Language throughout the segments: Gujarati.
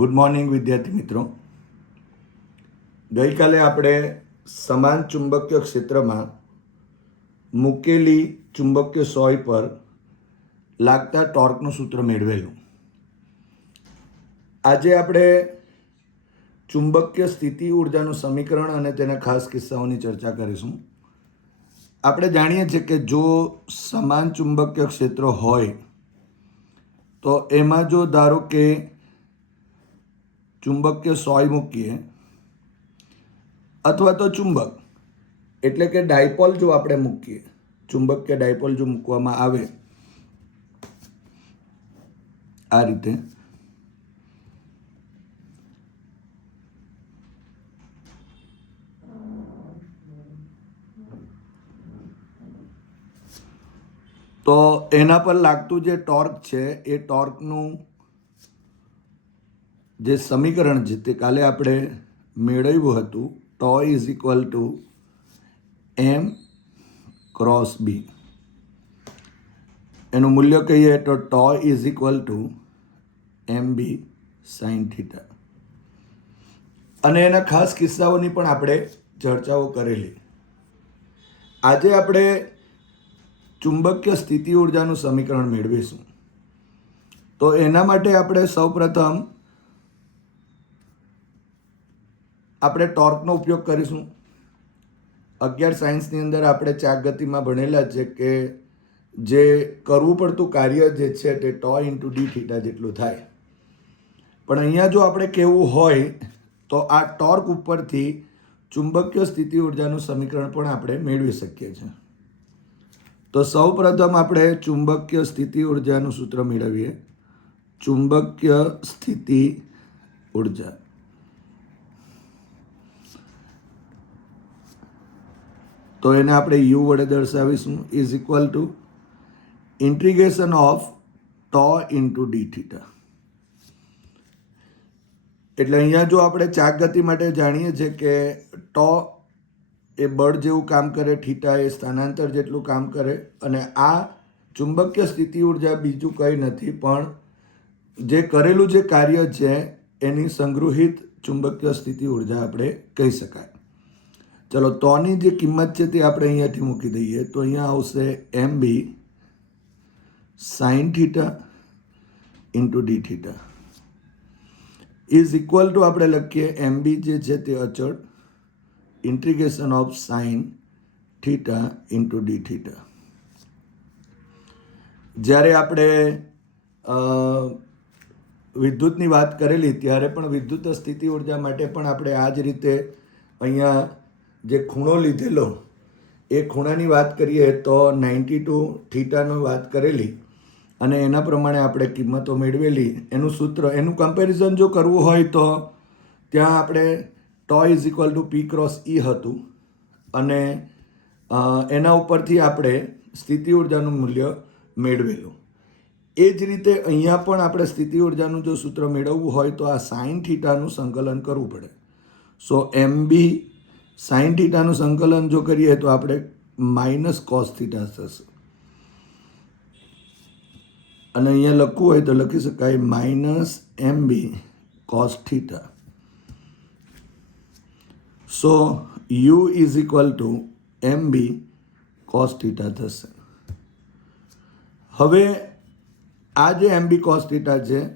ગુડ મોર્નિંગ વિદ્યાર્થી મિત્રો. ગઈકાલે આપણે સમાન ચુંબકીય ક્ષેત્રમાં મૂકેલી ચુંબકીય સોય પર લાગતા ટોર્કનું સૂત્ર મેળવેલું. આજે આપણે ચુંબકીય સ્થિતિ ઉર્જાનું સમીકરણ અને તેના ખાસ કિસ્સાઓની ચર્ચા કરીશું. આપણે જાણીએ છીએ કે જો સમાન ચુંબકીય ક્ષેત્ર હોય તો એમાં જો ધારો કે ચુંબકીય સોય મૂકીએ અથવા તો ચુંબક એટલે કે ડાયપોલ જો આપણે મૂકીએ, ચુંબકીય ડાયપોલ જો મૂકવામાં આવે આ રીતે, તો એના પર લાગતું જે ટોર્ક છે એ ટોર્કનું જે સમીકરણ છે તે કાલે આપણે મેળવ્યું હતું. Tau is equal to M cross B. એનું મૂલ્ય કહીએ તો tau is equal to M B sine theta. અને એના ખાસ કિસ્સાઓની પણ આપણે ચર્ચાઓ કરેલી. આજે આપણે ચુંબકીય સ્થિતિ ઉર્જાનું સમીકરણ મેળવીશું. તો એના માટે આપણે સૌપ્રથમ આપણે ટોર્કનો ઉપયોગ કરીશું. 11 સાયન્સની અંદર આપણે ચાક ગતિમાં ભણેલા છે કે જે કરવું પડતું કાર્ય જે છે તે ટો ઇન્ટુ ડી થીટા જેટલું થાય. પણ અહીંયા જો આપણે કહેવું હોય તો આ ટોર્ક ઉપરથી ચુંબકીય સ્થિતિ ઉર્જાનું સમીકરણ પણ આપણે મેળવી શકીએ છીએ. તો સૌપ્રથમ આપણે ચુંબકીય સ્થિતિ ઉર્જાનું સૂત્ર મેળવીએ. ચુંબકીય સ્થિતિ ઉર્જા તો એને આપણે યુ વડે દર્શાવીશું. Is equal two integration of toe into D theta. એટલે અહીંયા જો આપણે ચાક ગતિ માટે જાણીએ છીએ કે ટો એ બળ જેવું કામ કરે, થીટા એ સ્થાનાંતર જેટલું કામ કરે, અને આ ચુંબકીય સ્થિતિ ઉર્જા બીજું કંઈ નથી પણ જે કરેલું જે કાર્ય છે એની સંગૃહિત ચુંબકીય સ્થિતિ ઉર્જા આપણે કહી શકાય. ચલો, તોની જે કિંમત છે તે આપણે અહીંયાથી મૂકી દઈએ તો અહીંયા આવશે M B sine theta into D theta is equal to આપણે લખીએ એમ બી જે છે તે અચળ integration of sine theta into D theta. જ્યારે આપણે વિદ્યુતની વાત કરેલી ત્યારે પણ વિદ્યુત સ્થિતિ ઉર્જા માટે પણ આપણે આ જ રીતે અહીંયા જે ખૂણો લીધેલો એ ખૂણાની વાત કરીએ તો 92 થીટાની વાત કરેલી અને એના પ્રમાણે આપણે કિંમતો મેળવેલી. એનું સૂત્ર, એનું કમ્પેરિઝન જો કરવું હોય તો ત્યાં આપણે tau is equal to P cross E હતું અને એના ઉપરથી આપણે સ્થિતિ ઉર્જાનું મૂલ્ય મેળવેલું. એ જ રીતે અહીંયા પણ આપણે સ્થિતિ ઉર્જાનું જો સૂત્ર મેળવવું હોય તો આ સાઇન થીટાનું સંકલન કરવું પડે. સો એમ બી સાઇન થીટાનું સંકલન જો કરીએ તો આપણે માઇનસ કોસ થીટા થશે. અને અહીંયા લખવું હોય તો લખી શકાય minus M B cos theta. So U is equal to M B cos theta થશે. હવે આ જે એમ બી કોસ થીટા છે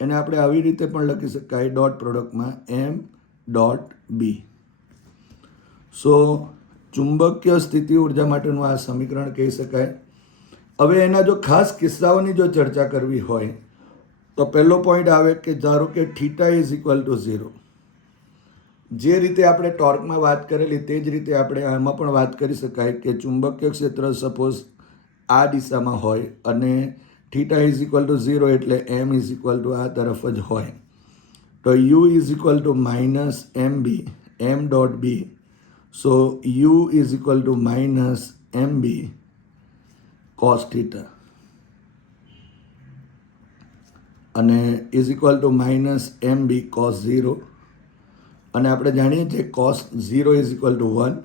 એને આપણે આવી રીતે પણ લખી શકાય ડોટ પ્રોડક્ટમાં એમ ડોટ બી. સો ચુંબકીય સ્થિતિ ઉર્જા માટેનું આ સમીકરણ કહી શકાય. હવે એના જો ખાસ કિસ્સાઓની જો ચર્ચા કરવી હોય તો પહેલો પોઈન્ટ આવે કે ધારો કે થીટા ઇઝ ઇક્વલ ટુ 0. જે રીતે આપણે ટોર્કમાં વાત કરેલી તે જ રીતે આપણે આમાં પણ વાત કરી શકાય કે ચુંબકીય ક્ષેત્ર સપોઝ આ દિશામાં હોય અને થીટા ઇઝ ઇક્વલ ટુ 0 એટલે એમ ઇઝ ઇક્વલ ટુ આ તરફ જ હોય તો U is equal to minus M B M dot B. So U is equal to minus M B cos theta અને is equal to minus M B cos 0. અને આપણે જાણીએ છીએ cos 0 is equal to 1.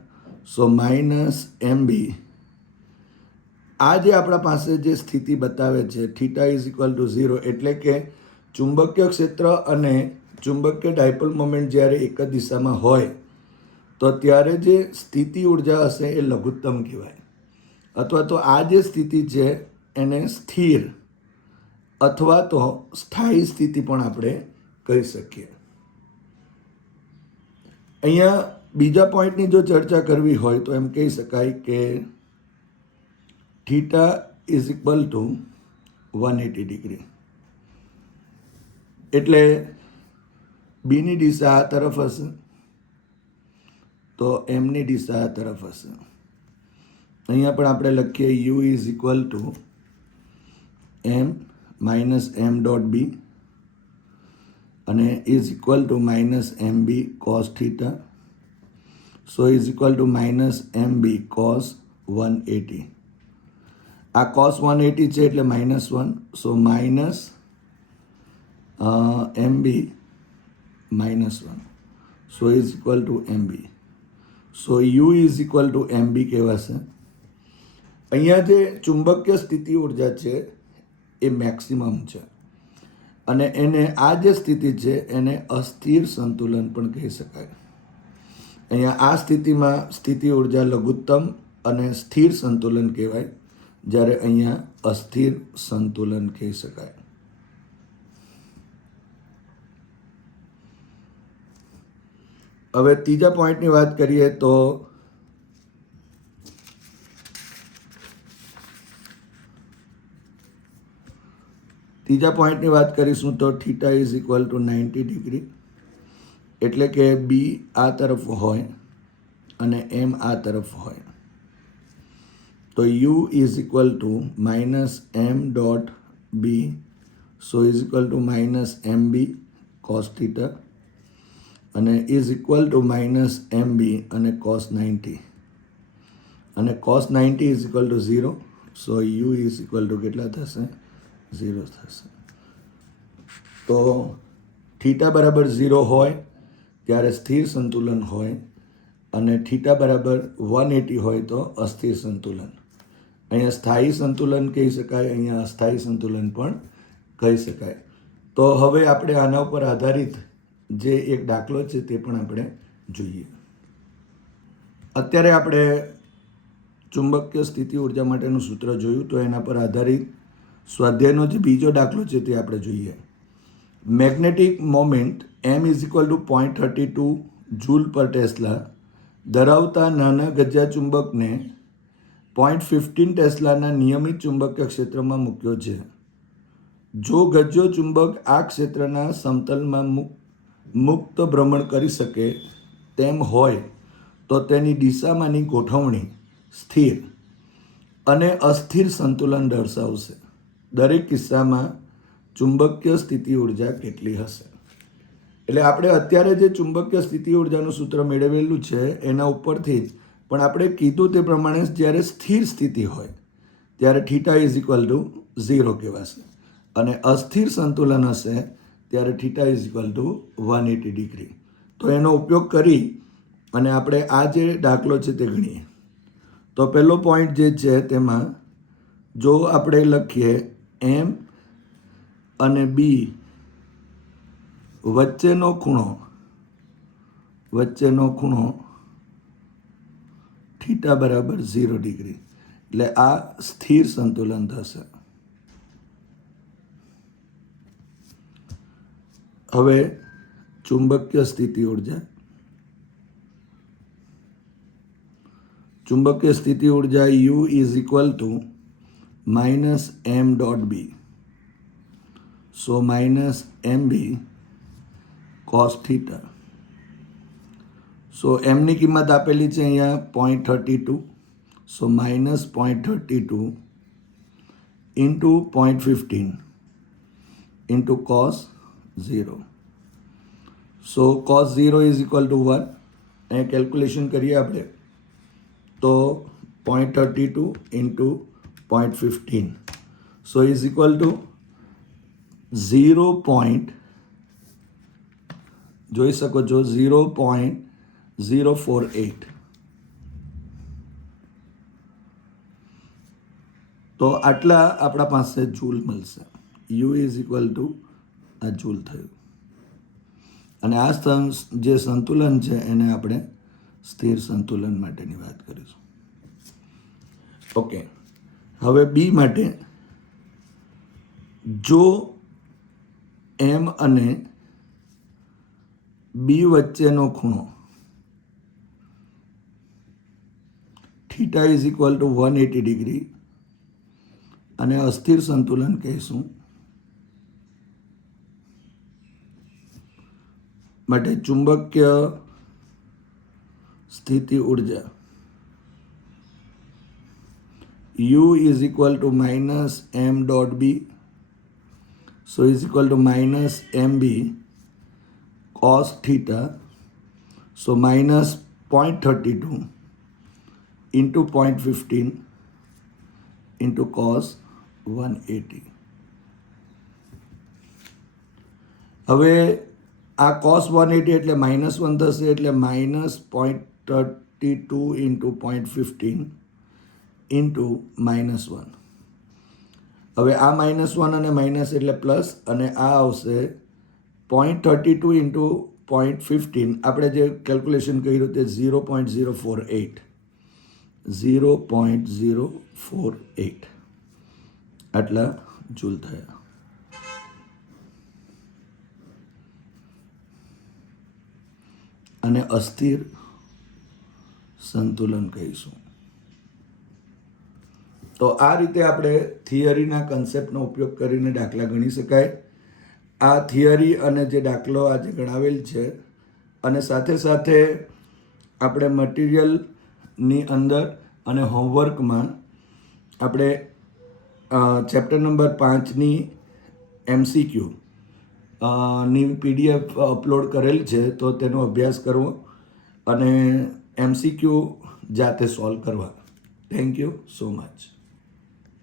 So minus M B આ જે આપણા પાસે જે સ્થિતિ બતાવે છે થીટા ઇઝ ઇક્વલ ટુ 0 એટલે કે ચુંબકીય ક્ષેત્ર અને ચુંબકીય ડાયપોલ મોમેન્ટ જ્યારે એક જ દિશામાં હોય તો ત્યારે જે સ્થિતિ ઉર્જા હશે એ લઘુત્તમ કહેવાય, અથવા તો આ જે સ્થિતિ છે એને સ્થિર અથવા તો સ્થાયી સ્થિતિ પણ આપણે કહી શકીએ. અહીંયા બીજા પોઈન્ટની જો ચર્ચા કરવી હોય તો એમ કહી શકાય કે theta is equal two 180 degree, એટલે બીની દિશા આ તરફ હશે તો એમની દિશા આ તરફ હશે. અહીંયા પણ આપણે લખીએ U is equal to M minus M dot B અને is equal to minus M B cos theta, so is equal to minus M B cos 180. આ કોસ 180 છે એટલે -1, so minus M B -1, so is equal to M B. So U is equal to M B કહેવાશે. અહીંયા જે ચુંબકીય સ્થિતિ ઉર્જા છે એ મેક્સિમમ છે અને એને આ જે સ્થિતિ છે એને અસ્થિર સંતુલન પણ કહી શકાય. અહીંયા આ સ્થિતિમાં સ્થિતિ ઉર્જા લઘુત્તમ અને સ્થિર સંતુલન કહેવાય, જ્યારે અહીંયા અસ્થિર સંતુલન કહી શકાય. હવે ત્રીજા પોઈન્ટની વાત કરીએ તો ત્રીજા પોઈન્ટની વાત કરીશું તો theta is equal two 90 degree, એટલે કે બી આ તરફ હોય અને એમ આ તરફ હોય તો U is equal to minus M dot B, so is equal to minus M B cos theta અને is equal to minus M B અને કોસ 90 અને cos 90 is equal to 0, so U is equal to કેટલા થશે? 0 થશે. તો થીટા બરાબર 0 હોય ત્યારે સ્થિર સંતુલન હોય અને થીટા બરાબર 180 હોય તો અસ્થિર સંતુલન. અહીંયા સ્થાયી સંતુલન કહી શકાય, અહીંયા અસ્થાયી સંતુલન પણ કહી શકાય. તો હવે આપણે આના ઉપર આધારિત જે એક દાખલો છે તે પણ આપણે જોઈએ. અત્યારે આપણે ચુંબકીય સ્થિતિ ઉર્જા માટેનું સૂત્ર જોયું, તો એના પર આધારિત સ્વાધ્યાયનો જે બીજો દાખલો છે તે આપણે જોઈએ. Magnetic moment m is equal two 0.32 joule પર ટેસ્લા ધરાવતા નાના ગજા ચુંબકને 0.15 ટેસ્લાના નિયમિત ચુંબકીય ક્ષેત્રમાં મૂક્યો છે. જો ગજો ચુંબક આ ક્ષેત્રના સમતલમાં મુક્ત ભ્રમણ કરી શકે તેમ હોય તો તેની દિશામાંની ગોઠવણી સ્થિર અને અસ્થિર સંતુલન દર્શાવશે. દરેક કિસ્સામાં ચુંબકીય સ્થિતિ ઉર્જા કેટલી હશે? એટલે આપણે અત્યારે જે ચુંબકીય સ્થિતિ ઉર્જાનું સૂત્ર મેળવેલું છે એના ઉપરથી જ પણ આપણે કીધું તે પ્રમાણે જ્યારે સ્થિર સ્થિતિ હોય ત્યારે થીટા ઇઝ ઇક્વલ ટુ 0 કહેવાશે અને અસ્થિર સંતુલન હશે ત્યારે theta is equal two 180 degree. તો એનો ઉપયોગ કરી અને આપણે આ જે દાખલો છે તે ગણીએ. તો પહેલો પોઈન્ટ જે છે તેમાં જો આપણે લખીએ એમ અને બી વચ્ચેનો ખૂણો થીટા બરાબર 0 ડિગ્રી, એટલે આ સ્થિર સંતુલન થશે. હવે ચુંબકીય સ્થિતિ ઉર્જા U is equal to minus M dot B, so minus M B cos theta. So એમની કિંમત આપેલી છે અહીંયા 0.32, so minus 0.32 into 0.15 into cos 0. So cos 0 is equal to 1. અહીંયા કેલ્ક્યુલેશન કરીએ આપણે તો 0.32 into 0.15, so is equal to 0. જોઈ શકો છો 0.048. તો આટલા આપણા પાસે જૂલ મળશે. યુ ઇઝ ઇક્વલ ટુ આ જૂલ થયું. અને આ જે સંતુલન છે એને આપણે સ્થિર સંતુલન માટેની વાત કરીશું. ઓકે, હવે બી માટે જો એમ અને બી વચ્ચેનો ખૂણો theta is equal two 180 degree અને અસ્થિર સંતુલન કહીશું માટે ચુંબકીય સ્થિતિ ઉર્જા U is equal to minus m dot b, so is equal to minus mb cos theta, so minus 0.32 into 0.15 into cos 180. હવે આ cos 180 એટલે -1 થશે એટલે minus 0.32 into 0.15 into -1. હવે આ -1 અને માઇનસ એટલે પ્લસ અને આ આવશે 0.32 into 0.15. આપણે જે કેલ્ક્યુલેશન કર્યું તે 0.048 આટલા જૂલ થયા. અને અસ્થિર સંતુલન કહીશું. તો આ રીતે આપણે થિયરીના કન્સેપ્ટનો ઉપયોગ કરીને દાખલા ગણી શકાય. આ થિયરી અને જે દાખલો આજે ગણાવેલ છે અને સાથે સાથે આપણે મટીરિયલની અંદર અને હોમવર્કમાં આપણે ચેપ્ટર નંબર 5ની MCQ ની PDF અપલોડ કરેલ છે, તો તેનો અભ્યાસ કરવો અને MCQ જાતે સોલ્વ કરવા. Thank you so much.